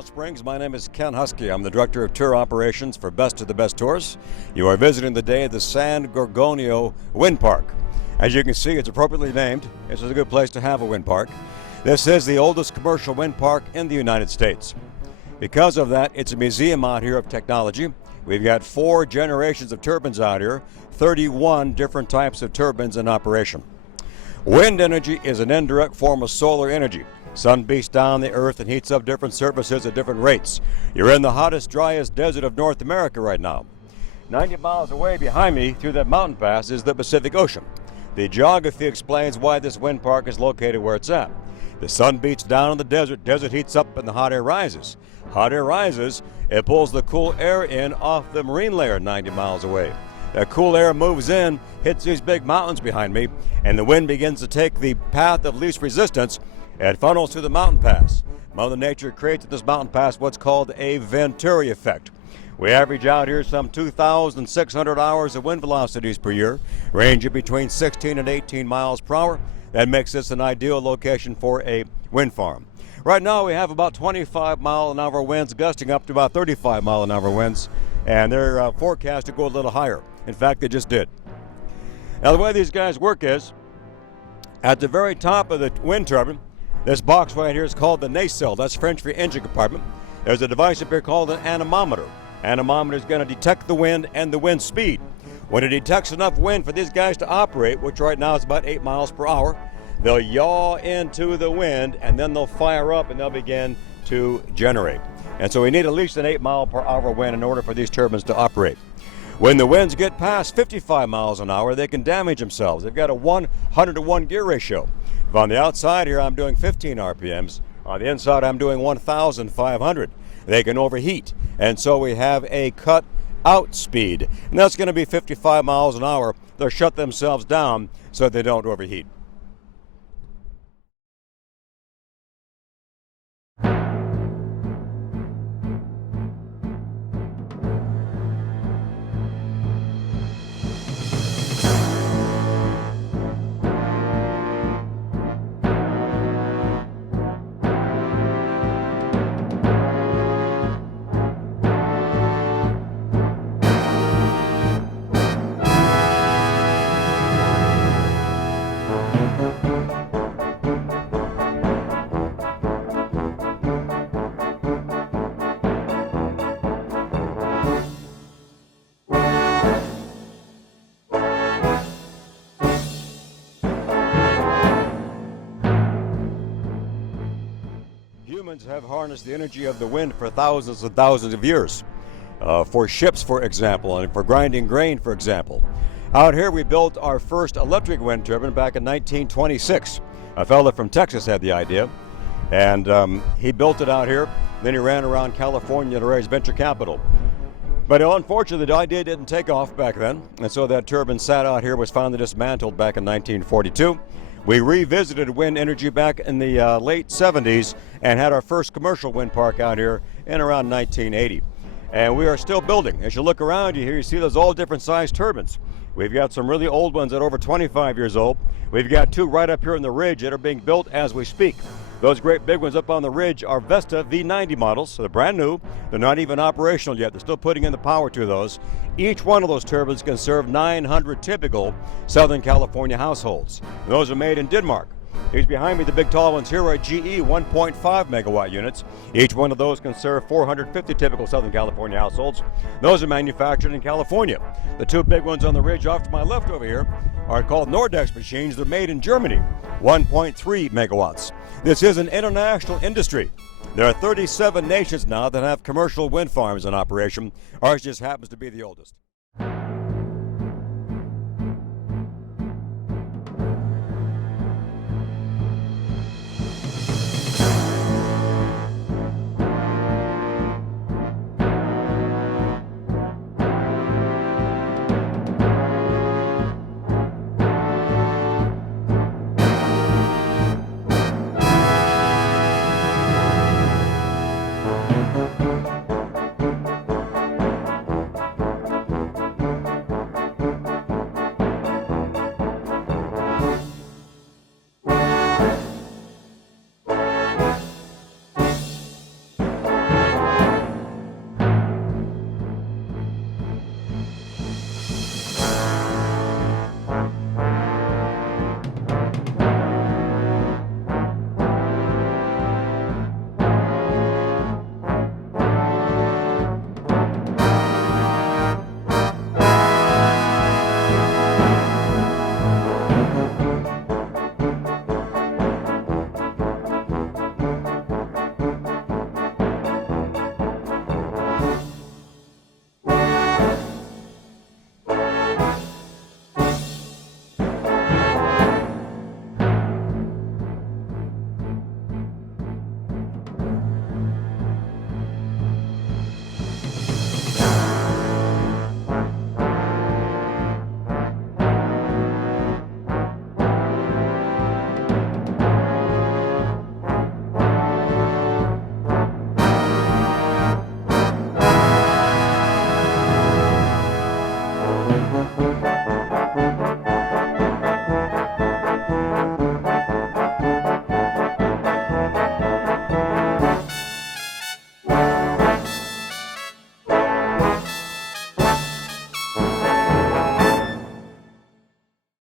Alice Springs. My name is Ken Husky. I'm the Director of Tour Operations for Best of the Best Tours. You are visiting today the San Gorgonio Wind Park. As you can see, it's appropriately named. This is a good place to have a wind park. This is the oldest commercial wind park in the United States. Because of that, it's a museum out here of technology. We've got 4 generations of turbines out here, 31 different types of turbines in operation. Wind energy is an indirect form of solar energy. Sun beats down the earth and heats up different surfaces at different rates. You're in the hottest, driest desert of North America right now. 90 miles away behind me through that mountain pass is the Pacific Ocean. The geography explains why this wind park is located where it's at. The sun beats down on the desert heats up and the hot air rises. Hot air rises, it pulls the cool air in off the marine layer 90 miles away. That cool air moves in, hits these big mountains behind me, and the wind begins to take the path of least resistance and funnels through the mountain pass. Mother Nature creates at this mountain pass what's called a Venturi effect. We average out here some 2,600 hours of wind velocities per year, ranging between 16 and 18 miles per hour. That makes this an ideal location for a wind farm. Right now we have about 25-mile-an-hour winds gusting up to about 35-mile-an-hour winds, and they're forecast to go a little higher. In fact, they just did. Now the way these guys work is, at the very top of the wind turbine, this box right here is called the nacelle. That's French for engine compartment. There's a device up here called an anemometer. Anemometer is going to detect the wind and the wind speed. When it detects enough wind for these guys to operate, which right now is about 8 miles per hour, they'll yaw into the wind and then they'll fire up and they'll begin to generate. And so we need at least an 8-mile-per-hour wind in order for these turbines to operate. When the winds get past 55 miles an hour, they can damage themselves. They've got a 100-to-1 gear ratio. If on the outside here I'm doing 15 RPMs, on the inside I'm doing 1,500. They can overheat, and so we have a cut out speed, and that's going to be 55 miles an hour. They'll shut themselves down so they don't overheat. Humans have harnessed the energy of the wind for thousands and thousands of years. For ships, for example, and for grinding grain, for example. Out here we built our first electric wind turbine back in 1926. A fella from Texas had the idea, and he built it out here. Then he ran around California to raise venture capital. But unfortunately, the idea didn't take off back then, and so that turbine sat out here, was finally dismantled back in 1942. We revisited wind energy back in the late 70s and had our first commercial wind park out here in around 1980. And we are still building. As you look around you here, you see those all different sized turbines. We've got some really old ones that are over 25 years old. We've got 2 right up here in the ridge that are being built as we speak. Those great big ones up on the ridge are Vesta V90 models, so they're brand new. They're not even operational yet. They're still putting in the power to those. Each one of those turbines can serve 900 typical Southern California households. Those are made in Denmark. These behind me, the big tall ones here, are GE 1.5 megawatt units. Each one of those can serve 450 typical Southern California households. Those are manufactured in California. The 2 big ones on the ridge off to my left over here are called Nordex machines. They're made in Germany, 1.3 megawatts. This is an international industry. There are 37 nations now that have commercial wind farms in operation. Ours just happens to be the oldest.